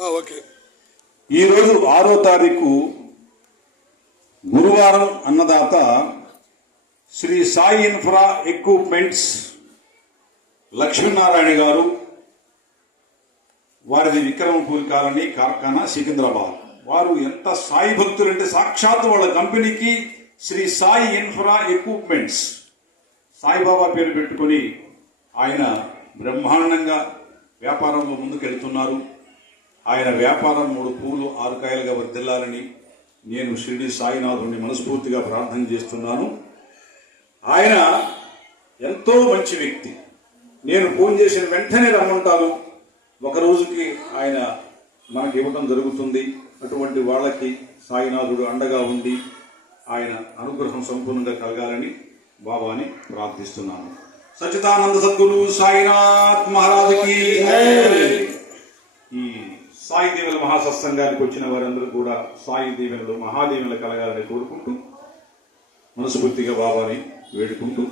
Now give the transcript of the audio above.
Okay. ఈరోజు ఆరో తారీఖు గురువారం అన్నదాత శ్రీ సాయి ఇన్ఫ్రా ఎక్విప్మెంట్స్ లక్ష్మీనారాయణ గారు వారిది విక్రమపూరి కాలనీ కార్ఖానా సికింద్రాబాద్. వారు ఎంత సాయి భక్తులంటే సాక్షాత్ వాళ్ళ కంపెనీకి శ్రీ సాయి ఇన్ఫ్రా ఎక్విప్మెంట్స్. సాయిబాబా పేరు పెట్టుకొని ఆయన బ్రహ్మాండంగా వ్యాపారంలో ముందుకెళ్తున్నారు. ఆయన వ్యాపారం మూడు పూలు ఆరుకాయలుగా వర్దిల్లాలని నేను షిరిడి సాయినాథుని మనస్ఫూర్తిగా ప్రార్థన చేస్తున్నాను. ఆయన ఎంతో మంచి వ్యక్తి. నేను ఫోన్ చేసిన వెంటనే రమ్మంటారు ఒక రోజుకి ఆయన మనకి ఇవ్వడం జరుగుతుంది. అటువంటి వాళ్ళకి సాయినాథుడు అండగా ఉండి ఆయన అనుగ్రహం సంపూర్ణంగా కలగాలని బాబాని ప్రార్థిస్తున్నాను. సచితానంద సద్గురు సాయినాథ్ మహారాజుకి సాయి దీవెల మహాసత్సంగానికి వచ్చిన వారందరూ కూడా సాయి దీవెనలు మహాదీవెనలు కలగాలని కోరుకుంటూ మనస్ఫూర్తిగా బాబాని వేడుకుంటూ